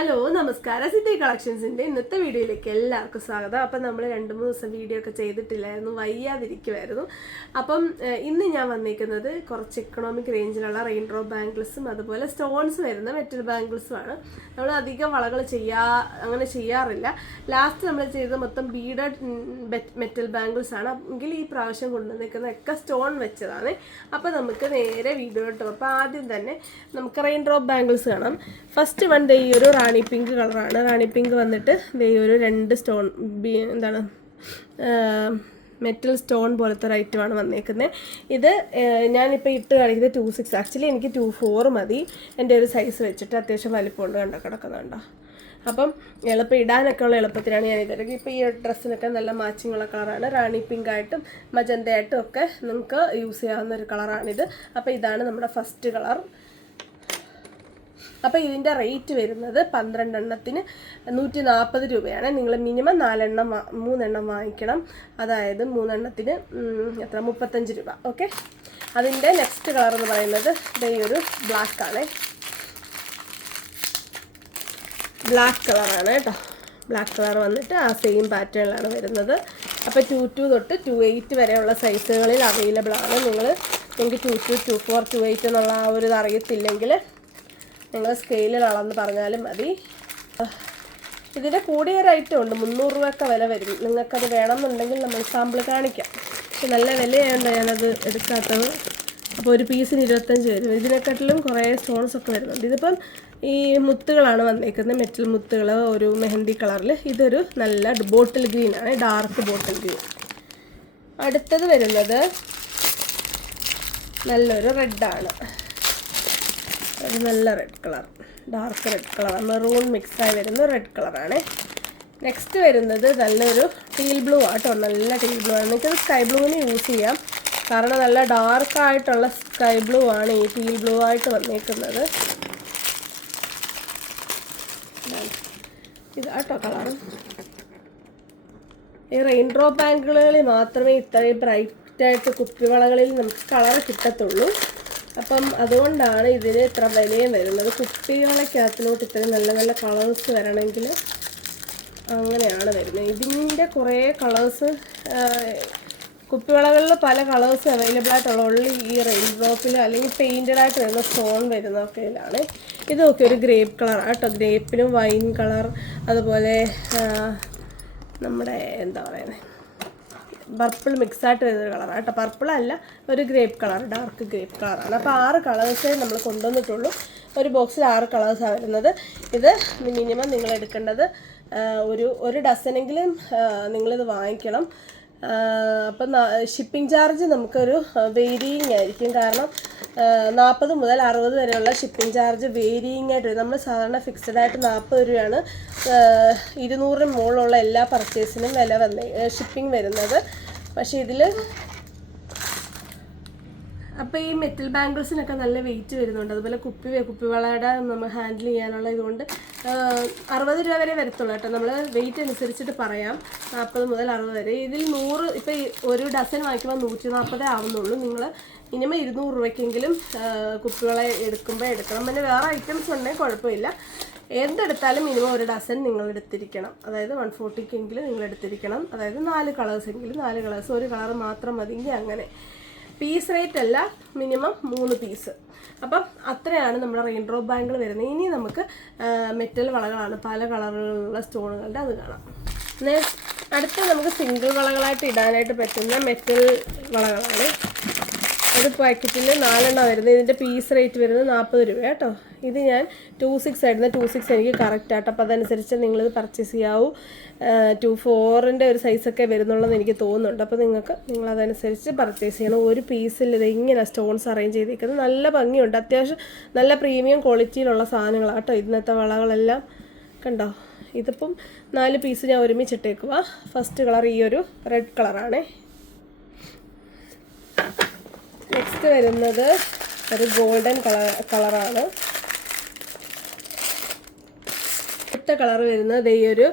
Hello നമസ്കാരം. City കളക്ഷൻസിന്റെ ഇന്നത്തെ വീഡിയോയിലേക്ക് എല്ലാവർക്കും സ്വാഗതം. അപ്പം നമ്മൾ രണ്ട് മൂന്ന് ദിവസം വീഡിയോ ഒക്കെ ചെയ്തിട്ടില്ലായിരുന്നു വയ്യാതിരിക്കുമായിരുന്നു അപ്പം ഇന്ന് ഞാൻ വന്നിരിക്കുന്നത് കുറച്ച് എക്കണോമിക് റേഞ്ചിലുള്ള റെയിൻ ഡ്രോപ്പ് ബാംഗിൾസും അതുപോലെ സ്റ്റോൺസ് വരുന്ന മെറ്റൽ ബാംഗിൾസും ആണ് നമ്മൾ അധികം വളകൾ ചെയ്യാ അങ്ങനെ ചെയ്യാറില്ല. ലാസ്റ്റ് നമ്മൾ ചെയ്തത് മൊത്തം ബീഡഡ് മെറ്റൽ ബാംഗിൾസ് ആണ് എങ്കിൽ ഈ പ്രാവശ്യം കൊണ്ടുവന്നിരിക്കുന്ന ഒക്കെ സ്റ്റോൺ വെച്ചതാണ്. അപ്പം നമുക്ക് നേരെ വീഡിയോ ഇട്ടു അപ്പോൾ ആദ്യം തന്നെ നമുക്ക് റെയിൻ ഡ്രോപ്പ് ബാംഗിൾസ് കാണാം. ഫസ്റ്റ് വൺ ഡേ ഈ ഒരു റാണി പിങ്ക് കളറാണ്. റാണി പിങ്ക് വന്നിട്ട് ദേ ഒരു രണ്ട് സ്റ്റോൺ എന്താണ് മെറ്റൽ സ്റ്റോൺ പോലത്തെ ഒരു ഐറ്റമാണ് വന്നേക്കുന്നത് ഇത് ഞാനിപ്പോൾ ഇട്ട് കാണിക്കുന്നത് ടു സിക്സ്. ആക്ച്വലി എനിക്ക് ടു ഫോർ മതി. എന്റെ ഒരു സൈസ് വെച്ചിട്ട് അത്യാവശ്യം വലിപ്പമുണ്ട് കണ്ടോ? കിടക്കുന്നുണ്ടോ അപ്പം എളുപ്പം ഇടാനൊക്കെ ഉള്ള എളുപ്പത്തിലാണ് ഞാൻ ഇതൊക്കെ ഇപ്പോൾ ഈ ഡ്രസ്സിനൊക്കെ നല്ല മാച്ചിങ്ങുള്ള കളറാണ് റാണി പിങ്ക് ആയിട്ടും മജന്തയായിട്ടും ഒക്കെ നിങ്ങൾക്ക് യൂസ് ചെയ്യാവുന്ന ഒരു കളറാണിത് അപ്പോൾ ഇതാണ് നമ്മുടെ ഫസ്റ്റ് കളർ അപ്പോൾ ഇതിന്റെ റേറ്റ് വരുന്നത് പന്ത്രണ്ടെണ്ണത്തിന് നൂറ്റി നാൽപ്പത് രൂപയാണ്. നിങ്ങൾ മിനിമം നാലെണ്ണം മൂന്നെണ്ണം വാങ്ങിക്കണം. അതായത് മൂന്നെണ്ണത്തിന് എത്ര? മുപ്പത്തഞ്ച് രൂപ. ഓക്കെ? അതിന്റെ നെക്സ്റ്റ് കളർ എന്ന് പറയുന്നത് ഇതേ ഒരു ബ്ലാക്ക് ആണ്. ബ്ലാക്ക് കളറാണ് കേട്ടോ. ബ്ലാക്ക് കളർ വന്നിട്ട് ആ സെയിം പാറ്റേണിലാണ് വരുന്നത്. അപ്പോൾ ടു ടു തൊട്ട് ടു എയ്റ്റ് വരെയുള്ള സൈസുകളിൽ അവൈലബിൾ ആണ്. നിങ്ങൾ നിങ്ങൾക്ക് two two two four two eight എന്നുള്ള ആ ഒരു ഇത് അറിയത്തില്ലെങ്കിൽ നിങ്ങൾ സ്കെയിലിൽ അളന്ന് പറഞ്ഞാലും മതി. ഇതിന്റെ കൂടിയ ഒരു ഐറ്റം ഉണ്ട്. മുന്നൂറ് രൂപയൊക്കെ വില വരും. നിങ്ങൾക്കത് വേണമെന്നുണ്ടെങ്കിൽ നമ്മൾ സാമ്പിൾ കാണിക്കാം. പക്ഷെ നല്ല വിലയായതുകൊണ്ട് ഞാനത് എടുക്കാത്തത്. അപ്പോൾ ഒരു പീസിന് ഇരുപത്തഞ്ച് വരും. ഇതിനെക്കാട്ടിലും കുറേ സ്റ്റോൺസ് ഒക്കെ വരുന്നുണ്ട്. ഇതിപ്പം ഈ മുത്തുകളാണ് വന്നേക്കുന്നത്. മെറ്റൽ മുത്തുകൾ ഒരു മെഹന്തി കളറിൽ ഇതൊരു നല്ല ബോട്ടിൽ ഗ്രീൻ ആണ്. ഡാർക്ക് ബോട്ടിൽ ഗ്രീൻ അടുത്തത് വരുന്നത് നല്ലൊരു റെഡാണ് ഒരു നല്ല red colour dark red colour maroon മിക്സായി വരുന്ന റെഡ് കളറാണ് നെക്സ്റ്റ് വരുന്നത് നല്ലൊരു ടീൽ ബ്ലൂ ആട്ടോ നല്ല ടീൽ ബ്ലൂ ആണ്. നിങ്ങൾക്ക് സ്കൈ ബ്ലൂവിന് യൂസ് ചെയ്യാം. കാരണം നല്ല ഡാർക്ക് ആയിട്ടുള്ള സ്കൈ ബ്ലൂ ആണ് ഈ ടീൽ ബ്ലൂ ആയിട്ട് വന്നേക്കുന്നത്. ഇതാട്ടോ കളർ ഈ റെയിൻ ഡ്രോപ്പ് ബാങ്കുകളിൽ മാത്രമേ ഇത്രയും ബ്രൈറ്റ് ആയിട്ട് കുപ്പിവളകളിൽ നമുക്ക് കളർ കിട്ടത്തുള്ളൂ. അപ്പം അതുകൊണ്ടാണ് ഇതിന് ഇത്ര വിലയും വരുന്നത്. കുപ്പിവളക്കകത്തിലോട്ട് ഇത്രയും നല്ല നല്ല കളേഴ്സ് വരണമെങ്കിൽ അങ്ങനെയാണ് വരുന്നത്. ഇതിന്റെ കുറേ കളേഴ്സ് കുപ്പിവളകളിൽ പല കളേഴ്സ് അവൈലബിൾ ആയിട്ടുള്ള ഈ റെയിൽ ഡ്രോപ്പിൽ അല്ലെങ്കിൽ പെയിന്റഡ് ആയിട്ട് വരുന്ന സ്റ്റോൺ വരുന്നതൊക്കെയിലാണ്. ഇതൊക്കെ ഒരു ഗ്രേപ്പ് കളർ ആട്ടോ. ഗ്രേപ്പിനും വൈൻ കളർ അതുപോലെ നമ്മുടെ എന്താ പറയുന്നത് പർപ്പിൾ മിക്സായിട്ട് വരുന്നൊരു കളറാണ് കേട്ടോ. പർപ്പിൾ അല്ല ഒരു ഗ്രേപ്പ് കളർ ഡാർക്ക് ഗ്രേപ്പ് കളറാണ് അപ്പോൾ ആറ് കളേഴ്സേ നമ്മൾ കൊണ്ടുവന്നിട്ടുള്ളൂ. ഒരു ബോക്സിൽ ആറ് കളേഴ്സാണ് വരുന്നത്. ഇത് മിനിമം നിങ്ങൾ എടുക്കേണ്ടത് ഒരു ഒരു ഡസനെങ്കിലും നിങ്ങളിത് വാങ്ങിക്കണം. അപ്പം ഷിപ്പിംഗ് ചാർജ് നമുക്കൊരു വേരിയിങ് ആയിരിക്കും. കാരണം നാൽപ്പത് മുതൽ അറുപത് വരെയുള്ള ഷിപ്പിംഗ് ചാർജ് വേരിയിങ് ആയിട്ട് നമ്മൾ സാധാരണ ഫിക്സഡ് ആയിട്ട് നാൽപ്പത് രൂപയാണ് ഇരുന്നൂറിന് മുകളിലുള്ള എല്ലാ പർച്ചേസിനും വില വന്ന് ഷിപ്പിംഗ് വരുന്നത്. പക്ഷേ ഇതിൽ അപ്പോൾ ഈ മെറ്റൽ ബാംഗിൾസിനൊക്കെ നല്ല വെയിറ്റ് വരുന്നുണ്ട്. അതുപോലെ കുപ്പി കുപ്പിവളയുടെ നമ്മൾ ഹാൻഡിൽ ചെയ്യാനുള്ള ഇതുകൊണ്ട് അറുപത് രൂപ വരെ വരത്തുള്ളൂ കേട്ടോ. നമ്മൾ വെയിറ്റ് അനുസരിച്ചിട്ട് പറയാം. നാൽപ്പത് മുതൽ അറുപത് വരെ. ഇതിൽ നൂറ് ഇപ്പോൾ ഒരു ഡസൻ വാങ്ങിക്കുമ്പോൾ നൂറ്റി നാൽപ്പതേ ആവുന്നുള്ളൂ. നിങ്ങൾ മിനിമം ഇരുന്നൂറ് രൂപയ്ക്കെങ്കിലും കുപ്പികളെ എടുക്കുമ്പോൾ എടുക്കണം. പിന്നെ വേറെ ഐറ്റംസ് ഉണ്ടെങ്കിൽ കുഴപ്പമില്ല. എന്തെടുത്താലും മിനിമം ഒരു ഡസൻ നിങ്ങൾ എടുത്തിരിക്കണം. അതായത് വൺ ഫോർട്ടിക്കെങ്കിലും നിങ്ങൾ എടുത്തിരിക്കണം. അതായത് നാല് കളേഴ്സ് എങ്കിലും നാല് കളേഴ്സ് ഒരു കളർ മാത്രം മതിയെങ്കിൽ അങ്ങനെ. പീസ് റേറ്റ് അല്ല മിനിമം മൂന്ന് പീസ്. അപ്പം അത്രയാണ് നമ്മുടെ റെയിൻ ഡ്രോപ്പ് ബാങ്കിൾ വരുന്നത്. ഇനി നമുക്ക് മെറ്റൽ വളകളാണ്. പല കളറുകളുള്ള സ്റ്റോണുകളുടെ അത് കാണാം. നേ- അടുത്ത നമുക്ക് സിംഗിൾ വളകളായിട്ട് ഇടാനായിട്ട് പറ്റുന്ന മെറ്റൽ വളകളാണ്. ഒരു പാക്കറ്റിൽ നാലെണ്ണം വരുന്നത്. ഇതിന്റെ പീസ് റേറ്റ് വരുന്നത് നാൽപ്പത് രൂപ കേട്ടോ ഇത് ഞാൻ ടു സിക്സ് ആയിരുന്നു. ടു സിക്സ് എനിക്ക് കറക്റ്റ് ആട്ടോ. അപ്പോൾ അതനുസരിച്ച് നിങ്ങളിത് പർച്ചേസ് ചെയ്യാവൂ. ടു ഫോറിന്റെ ഒരു സൈസൊക്കെ വരുന്നുള്ളതെന്ന് എനിക്ക് തോന്നുന്നുണ്ട്. അപ്പോൾ നിങ്ങൾക്ക് നിങ്ങൾ അതനുസരിച്ച് പർച്ചേസ് ചെയ്യണം. ഒരു പീസിൽ ഇത് ഇങ്ങനെ സ്റ്റോൺസ് അറേഞ്ച് ചെയ്തിരിക്കുന്നത്. നല്ല ഭംഗിയുണ്ട്. അത്യാവശ്യം നല്ല പ്രീമിയം ക്വാളിറ്റിയിലുള്ള സാധനങ്ങളാണ് കേട്ടോ ഇന്നത്തെ വളകളെല്ലാം കണ്ടോ? ഇതിപ്പം നാല് പീസ് ഞാൻ ഒരുമിച്ചിട്ടേക്കുക ഫസ്റ്റ് കളർ ഈ ഒരു റെഡ് കളറാണേ നെക്സ്റ്റ് വരുന്നത് ഒരു ഗോൾഡൻ കളർ കളറാണ് അടുത്ത കളർ വരുന്നത് ഈ ഒരു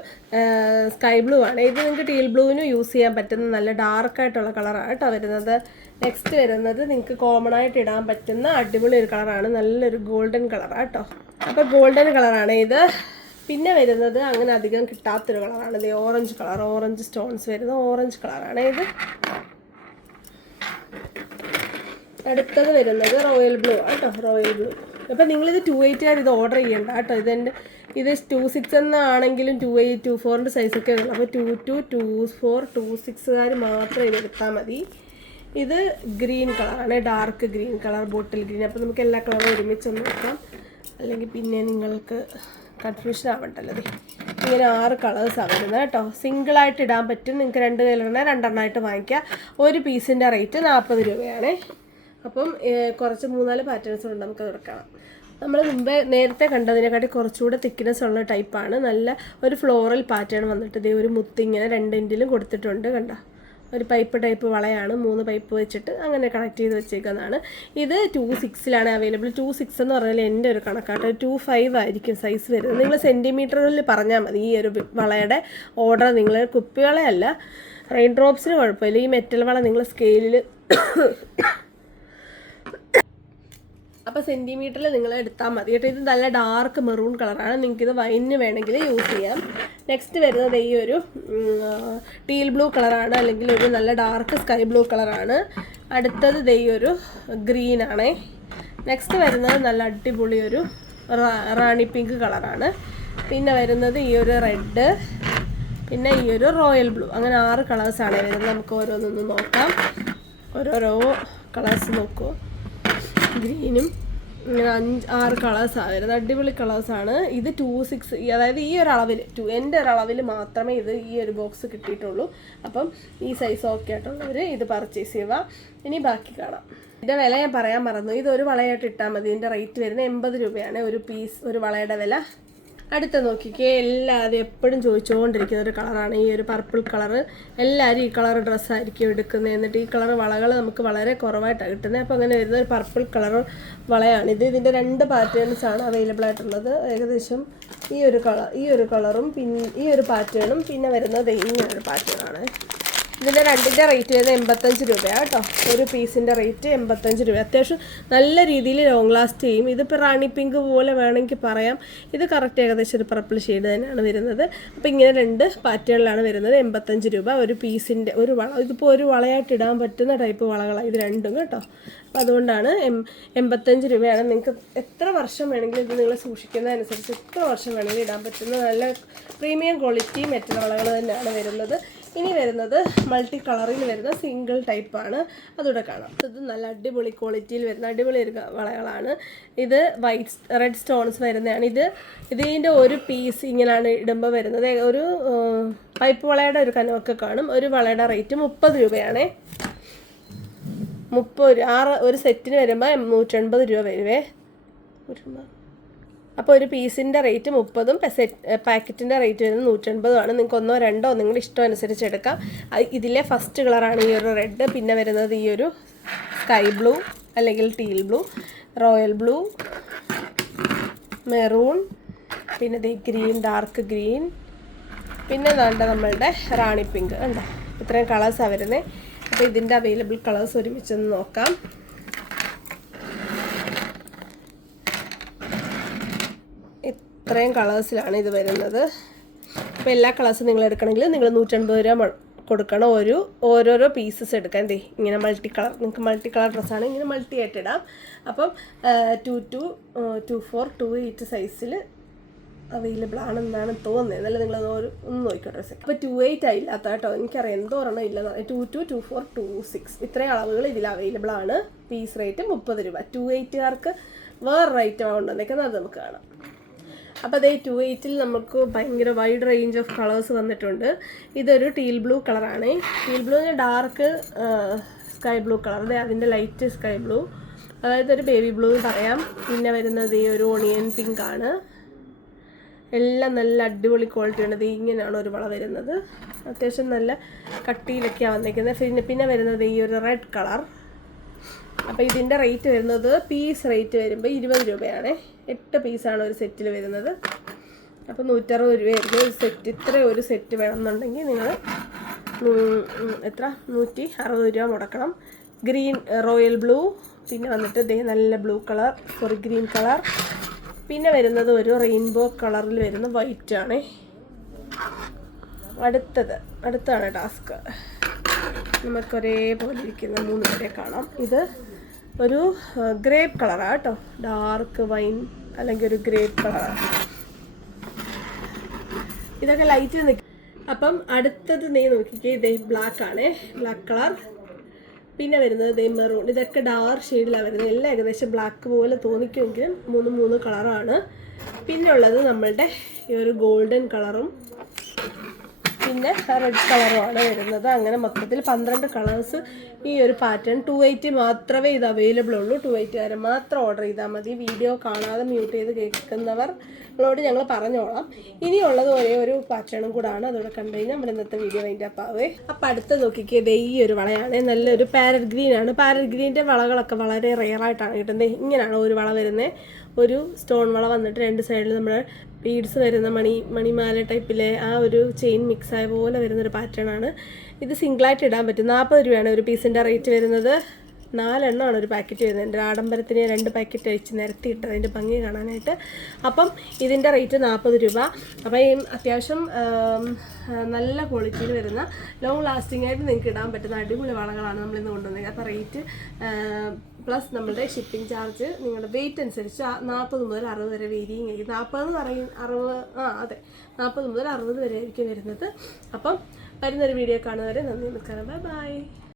സ്കൈ ബ്ലൂ ആണ്. ഇത് നിങ്ങൾക്ക് ടീൽ ബ്ലൂവിനും യൂസ് ചെയ്യാൻ പറ്റുന്ന നല്ല ഡാർക്ക് ആയിട്ടുള്ള കളറാണ് കേട്ടോ വരുന്നത്. നെക്സ്റ്റ് വരുന്നത് നിങ്ങൾക്ക് കോമൺ ആയിട്ട് ഇടാൻ പറ്റുന്ന അടിപൊളി ഒരു കളറാണ് നല്ലൊരു ഗോൾഡൻ കളറാണ് കേട്ടോ. അപ്പോൾ ഗോൾഡൻ കളറാണ് ഇത്. പിന്നെ വരുന്നത് അങ്ങനെ അധികം കിട്ടാത്തൊരു കളറാണ് ഇത് ഓറഞ്ച് കളർ ഓറഞ്ച് സ്റ്റോൺസ് വരുന്ന ഓറഞ്ച് കളറാണ് ഇത്. അടുത്തത് വരുന്നത് റോയൽ ബ്ലൂ കേട്ടോ റോയൽ ബ്ലൂ. അപ്പം നിങ്ങളിത് ടു എയ്റ്റുകാർ ഇത് ഓർഡർ ചെയ്യണ്ട കേട്ടോ ഇതെന്റെ ഇത് ടു സിക്സ് എന്നാണെങ്കിലും ടു എയ്റ്റ് ടു ഫോറിന്റെ സൈസൊക്കെ വരുള്ളൂ അപ്പോൾ two two two four two സിക്സുകാർ മാത്രം ഇത് എടുത്താൽ മതി. ഇത് ഗ്രീൻ കളറാണ് dark green colour bottle green അപ്പോൾ നമുക്ക് എല്ലാ കളറും ഒരുമിച്ച് നോക്കാം അല്ലെങ്കിൽ പിന്നെ നിങ്ങൾക്ക് കൺഫ്യൂഷൻ ആവണ്ടല്ലോ. ഇങ്ങനെ ആറ് കളേഴ്സാണ് വരുന്നത് കേട്ടോ സിംഗിളായിട്ട് ഇടാൻ പറ്റും. നിങ്ങൾക്ക് രണ്ട് കളറിനെ രണ്ടെണ്ണമായിട്ട് വാങ്ങിക്കുക ഒരു പീസിന്റെ റേറ്റ് നാൽപ്പത് രൂപയാണേ. അപ്പം കുറച്ച് മൂന്നാൽ പാറ്റേൺസ് ഉണ്ട് നമുക്ക് തുടക്കാം നമ്മൾ മുമ്പേ നേരത്തെ കണ്ടതിനെക്കാട്ടി കുറച്ചുകൂടെ തിക്നെസ് ഉള്ള ടൈപ്പാണ് നല്ല ഒരു ഫ്ലോറൽ പാറ്റേൺ വന്നിട്ട് ഇതേ ഒരു മുത്തിങ്ങനെ രണ്ടിന്റിലും കൊടുത്തിട്ടുണ്ട് കണ്ട? ഒരു പൈപ്പ് ടൈപ്പ് വളയാണ് മൂന്ന് പൈപ്പ് വെച്ചിട്ട് അങ്ങനെ കണക്ട് ചെയ്ത് വെച്ചേക്കുന്നതാണ്. ഇത് ടു സിക്സിലാണ് അവൈലബിൾ ടു സിക്സ് എന്ന് പറഞ്ഞാൽ എന്റെ ഒരു കണക്കാട്ട്. ടു ഫൈവ് ആയിരിക്കും സൈസ് വരുന്നത്. നിങ്ങൾ സെന്റിമീറ്ററിൽ പറഞ്ഞാൽ മതി. ഈ ഒരു വളയുടെ ഓർഡർ നിങ്ങൾ കുപ്പിവളയല്ല റെയിൻ ഡ്രോപ്സിന് കുഴപ്പമില്ല. ഈ മെറ്റൽ വള നിങ്ങൾ സ്കെയിലിൽ അപ്പോൾ സെന്റിമീറ്ററിൽ നിങ്ങൾ എടുത്താൽ മതി. കേട്ടോ ഇത് നല്ല ഡാർക്ക് മെറൂൺ കളറാണ് നിങ്ങൾക്ക് ഇത് വൈന് വേണമെങ്കിൽ യൂസ് ചെയ്യാം. നെക്സ്റ്റ് വരുന്നത് ഈ ഒരു ടീൽ ബ്ലൂ കളറാണ് അല്ലെങ്കിൽ ഒരു നല്ല ഡാർക്ക് സ്കൈ ബ്ലൂ കളറാണ് അടുത്തത് ദേ ഒരു ഗ്രീൻ ആണ്. നെക്സ്റ്റ് വരുന്നത് നല്ല അടിപൊളി ഒരു റാണി പിങ്ക് കളറാണ് പിന്നെ വരുന്നത് ഈ ഒരു റെഡ് പിന്നെ ഈ ഒരു റോയൽ ബ്ലൂ അങ്ങനെ ആറ് കളേഴ്സാണ് വരുന്നത്. നമുക്ക് ഓരോന്നൊന്ന് നോക്കാം. ഓരോരോ കളേഴ്സ് നോക്കൂ. ഗ്രീനും അഞ്ച് ആറ് കളേഴ്സാണ് വരുന്നത് അടിപൊളി കളേഴ്സാണ് ഇത് ടു സിക്സ് അതായത് ഈ ഒരു അളവിൽ ടു എന്റെ ഒരു അളവിൽ മാത്രമേ ഇത് ഈ ഒരു ബോക്സ് കിട്ടിയിട്ടുള്ളൂ. അപ്പം ഈ സൈസ് ഓക്കെ ആയിട്ടുള്ളവർ ഇത് പർച്ചേസ് ചെയ്യുക. ഇനി ബാക്കി കാണാം. ഇതിന്റെ വില ഞാൻ പറയാൻ മറന്നു. ഇത് ഒരു വളയായിട്ട് ഇട്ടാൽ മതി. ഇതിന്റെ റേറ്റ് വരുന്നത് എൺപത് രൂപയാണ്. ഒരു പീസ് ഒരു വളയുടെ വില അടുത്ത നോക്കിക്കേ എല്ലാവരും എപ്പോഴും ചോദിച്ചുകൊണ്ടിരിക്കുന്ന ഒരു കളറാണ് ഈ ഒരു പർപ്പിൾ കളറ് എല്ലാവരും ഈ കളർ ഡ്രസ്സായിരിക്കും എടുക്കുന്നത് എന്നിട്ട് ഈ കളർ വളകൾ നമുക്ക് വളരെ കുറവായിട്ടാണ് കിട്ടുന്നത് അപ്പോൾ അങ്ങനെ വരുന്ന ഒരു പർപ്പിൾ കളർ വളയാണ്. ഇത് ഇതിന്റെ രണ്ട് പാറ്റേൺസ് ആണ് അവൈലബിൾ ആയിട്ടുള്ളത്. ഏകദേശം ഈ ഒരു കളർ ഈ ഒരു കളറും പിന്നെ ഈ ഒരു പാറ്റേണും പിന്നെ വരുന്നത് ഇങ്ങനെ ഒരു പാറ്റേണാണ് ഇതിന്റെ രണ്ടിന്റെ റേറ്റ് വരുന്നത് എൺപത്തഞ്ച് രൂപയാണ് കേട്ടോ. ഒരു പീസിന്റെ റേറ്റ് എൺപത്തഞ്ച് രൂപ. അത്യാവശ്യം നല്ല രീതിയിൽ ലോങ് ലാസ്റ്റ് ചെയ്യും. ഇതിപ്പോൾ റാണി പിങ്ക് പോലെ വേണമെങ്കിൽ പറയാം. ഇത് കറക്റ്റ് ഏകദേശം ഒരു പർപ്പിൾ ഷെയ്ഡ് തന്നെയാണ് വരുന്നത്. അപ്പോൾ ഇങ്ങനെ രണ്ട് പാറ്റേണിലാണ് വരുന്നത്. എൺപത്തഞ്ച് രൂപ ഒരു പീസിന്റെ ഒരു വള ഇതിപ്പോൾ ഒരു വളയായിട്ട് ഇടാൻ പറ്റുന്ന ടൈപ്പ് വളകളാണ് ഇത് രണ്ടും കേട്ടോ. അപ്പോൾ അതുകൊണ്ടാണ് എം എൺപത്തഞ്ച് രൂപയാണ്. നിങ്ങൾക്ക് എത്ര വർഷം വേണമെങ്കിലും ഇത് നിങ്ങൾ സൂക്ഷിക്കുന്നതനുസരിച്ച് എത്ര വർഷം വേണമെങ്കിലും ഇടാൻ പറ്റുന്ന നല്ല പ്രീമിയം ക്വാളിറ്റി മെറ്റൽ വളകൾ തന്നെയാണ് വരുന്നത്. ഇനി വരുന്നത് മൾട്ടി കളറിൽ വരുന്ന സിംഗിൾ ടൈപ്പാണ് അതുകൂടെ കാണാം. ഇത് നല്ല അടിപൊളി ക്വാളിറ്റിയിൽ വരുന്ന അടിപൊളി ഒരു വളകളാണ്. ഇത് വൈറ്റ് റെഡ് സ്റ്റോൺസ് വരുന്നതാണ്. ഇത് ഇതിന്റെ ഒരു പീസ് ഇങ്ങനെയാണ് ഇടുമ്പോൾ വരുന്നത്. ഒരു പൈപ്പ് വളയുടെ ഒരു കനമൊക്കെ കാണും. ഒരു വളയുടെ റേറ്റ് മുപ്പത് രൂപയാണേ. മുപ്പത് ആറ് ഒരു സെറ്റിന് വരുമ്പോൾ നൂറ്റൻപത് രൂപ വരുവേ. ഒരു അപ്പോൾ ഒരു പീസിന്റെ റേറ്റ് മുപ്പതും സെറ്റ് പാക്കറ്റിന്റെ റേറ്റ് വരുന്നത് നൂറ്റൻപതുമാണ്. നിങ്ങൾക്ക് ഒന്നോ രണ്ടോ നിങ്ങൾ ഇഷ്ടം അനുസരിച്ച് എടുക്കാം. ഇതിലെ ഫസ്റ്റ് കളറാണ് ഈ ഒരു റെഡ് പിന്നെ വരുന്നത് ഈ ഒരു സ്കൈ ബ്ലൂ അല്ലെങ്കിൽ teal blue royal blue maroon പിന്നെ ദേ ഗ്രീൻ ഡാർക്ക് ഗ്രീൻ പിന്നെ വേണ്ട നമ്മളുടെ റാണി പിങ്ക് കണ്ടോ? ഇത്രയും കളേഴ്സാണ് വരുന്നത് അപ്പോൾ ഇതിന്റെ അവൈലബിൾ കളേഴ്സ് ഒരുമിച്ചൊന്ന് നോക്കാം. ഇത്രയും കളേഴ്സിലാണ് ഇത് വരുന്നത്. അപ്പോൾ എല്ലാ കളേഴ്സും നിങ്ങൾ എടുക്കണമെങ്കിൽ നിങ്ങൾ നൂറ്റൻപത് രൂപ കൊടുക്കണം. ഒരു ഓരോരോ പീസസ് എടുക്കാൻ. ദേ ഇങ്ങനെ മൾട്ടി കളർ. നിങ്ങൾക്ക് മൾട്ടി കളർ ഡ്രസ്സാണ് ഇങ്ങനെ മൾട്ടി ആയിട്ട് ഇടാം. അപ്പം two two two four two eight സൈസിൽ അവൈലബിൾ ആണെന്നാണ് തോന്നുന്നത്. എന്നാലും നിങ്ങൾ ഒരു ഒന്ന് നോക്കിക്കോട്ടെ സെക്കൻഡ് അപ്പോൾ ടു എയ്റ്റ് ആയില്ലാത്ത കേട്ടോ. എനിക്കറിയാം. എന്തോ ഒരെണ്ണം ഇല്ല two two two four two six ഇത്രയും അളവുകൾ ഇതിൽ അവൈലബിൾ ആണ്. പീസ് റേറ്റ് മുപ്പത് രൂപ. ടു എയ്റ്റുകാർക്ക് വേറെ റേറ്റ് കൊണ്ടുവന്നേക്കുന്നത് അത് നമുക്ക് കാണാം. അപ്പോൾ അതേ ടു എയ്റ്റിൽ നമുക്ക് ഭയങ്കര വൈഡ് റേഞ്ച് ഓഫ് കളേഴ്സ് വന്നിട്ടുണ്ട്. ഇതൊരു ടീൽ ബ്ലൂ കളറാണ് teal blue dark sky blue colour അതെ അതിന്റെ ലൈറ്റ് സ്കൈ ബ്ലൂ അതായത് ഒരു ബേബി ബ്ലൂ എന്ന് പറയാം. പിന്നെ വരുന്നത് ഈ ഒരു ഓണിയൻ പിങ്ക് ആണ്. എല്ലാം നല്ല അടിപൊളി ക്വാളിറ്റി ഉണ്ട് ഇങ്ങനെയാണ് ഒരു വള വരുന്നത്. അത്യാവശ്യം നല്ല കട്ടിയിലൊക്കെയാണ് വന്നിരിക്കുന്നത് പിന്നെ പിന്നെ വരുന്നത് ഈ ഒരു റെഡ് കളർ അപ്പോൾ ഇതിന്റെ റേറ്റ് വരുന്നത് പീസ് റേറ്റ് വരുമ്പോൾ ഇരുപത് രൂപയാണ്. എട്ട് പീസാണ് ഒരു സെറ്റിൽ വരുന്നത്. അപ്പോൾ നൂറ്ററുപത് രൂപയായിരുന്നു ഒരു സെറ്റ് ഇത്ര ഒരു സെറ്റ് വേണമെന്നുണ്ടെങ്കിൽ നിങ്ങൾ എത്ര? നൂറ്റി അറുപത് രൂപ മുടക്കണം. ഗ്രീൻ റോയൽ ബ്ലൂ പിന്നെ വന്നിട്ട് ദേ നല്ല blue colour sorry green colour പിന്നെ വരുന്നത് ഒരു റെയിൻബോ കളറിൽ വരുന്ന വൈറ്റ് ആണ്. അടുത്തത് അടുത്താണ് ടാസ്ക് നമുക്ക് ഒരേപോലെ ഇരിക്കുന്ന മൂന്ന് പേരെ കാണാം. ഇത് ഒരു ഗ്രേപ്പ് കളറാണ് കേട്ടോ. ഡാർക്ക് വൈൻ അല്ലെങ്കിൽ ഒരു ഗ്രേപ്പ് കളറാണ് ഇതൊക്കെ ലൈറ്റിൽ നിൽക്കും അപ്പം അടുത്തത് നീ നോക്കിക്കേ ഇതേ ബ്ലാക്ക് ആണ്. ബ്ലാക്ക് കളർ പിന്നെ വരുന്നത് ദേ മെറൂൺ ഇതൊക്കെ ഡാർക്ക് ഷെയ്ഡിലാണ് വരുന്നത്. എല്ലാം ഏകദേശം ബ്ലാക്ക് പോലെ തോന്നിക്കുമെങ്കിലും മൂന്ന് മൂന്ന് കളറാണ് പിന്നെ ഉള്ളത് നമ്മളുടെ ഈ ഒരു ഗോൾഡൻ കളറും പിന്നെ റെഡ് കളറുമാണ് വരുന്നത്. അങ്ങനെ മൊത്തത്തിൽ പന്ത്രണ്ട് കളേഴ്സ് ഈ ഒരു പാറ്റേൺ ടു എയ്റ്റി മാത്രമേ ഇത് അവൈലബിൾ ഉള്ളൂ. ടു വരെ മാത്രം ഓർഡർ ചെയ്താൽ മതി. വീഡിയോ കാണാതെ മ്യൂട്ട് ചെയ്ത് കേൾക്കുന്നവരോട് ഞങ്ങൾ പറഞ്ഞോളാം. ഇനിയുള്ളത് ഒരേ ഒരു പാറ്റേണും കൂടാണ്. അതോടെ കണ്ടു കഴിഞ്ഞാൽ നമ്മുടെ ഇന്നത്തെ വീഡിയോ അതിന്റെ അപ്പാവേ അപ്പം അടുത്ത് നോക്കിക്കേ ദേ ഈ ഒരു വളയാണ്. നല്ലൊരു പാരറ്റ് ഗ്രീൻ ആണ്. പാരറ്റ് ഗ്രീന്റെ വളകളൊക്കെ വളരെ റെയർ ആയിട്ടാണ് കിട്ടുന്നത് ഇങ്ങനെയാണ് ഒരു വള വരുന്നത് ഒരു സ്റ്റോൺ വള വന്നിട്ട് രണ്ട് സൈഡിൽ നമ്മൾ ബീഡ്സ് വരുന്ന മണി മണിമാല ടൈപ്പിലെ ആ ഒരു ചെയിൻ മിക്സ് ആയ പോലെ വരുന്നൊരു പാറ്റേൺ ആണ്. ഇത് സിംഗിളായിട്ട് ഇടാൻ പറ്റും. നാൽപ്പത് രൂപയാണ് ഒരു പീസിന്റെ റേറ്റ് വരുന്നത്. നാലെണ്ണമാണ് ഒരു പാക്കറ്റ് വരുന്നത് എന്റെ ആഡംബരത്തിന് രണ്ട് പാക്കറ്റ് അഴിച്ച് നിരത്തി ഇട്ടത് അതിന്റെ ഭംഗി കാണാനായിട്ട്. അപ്പം ഇതിന്റെ റേറ്റ് നാൽപ്പത് രൂപ. അപ്പം ഈ അത്യാവശ്യം നല്ല ക്വാളിറ്റിയിൽ വരുന്ന ലോങ് ലാസ്റ്റിംഗ് ആയിട്ട് നിങ്ങൾക്ക് ഇടാൻ പറ്റുന്ന അടിപൊളി വളകളാണ് നമ്മളിന്ന് കൊണ്ടുവന്നത്. അപ്പോൾ റേറ്റ് പ്ലസ് നമ്മുടെ ഷിപ്പിംഗ് ചാർജ് നിങ്ങളുടെ വെയിറ്റ് അനുസരിച്ച് നാൽപ്പത് മുതൽ അറുപത് വരെ വേരിയും കഴിക്കും നാൽപ്പത് എന്ന് പറയും അറുപത് ആ അതെ. നാൽപ്പത് മുതൽ അറുപത് വരെ ആയിരിക്കും വരുന്നത്. അപ്പം വരുന്നൊരു വീഡിയോ കാണുന്നവരെ നന്ദി. നമസ്കാരം. Bye bye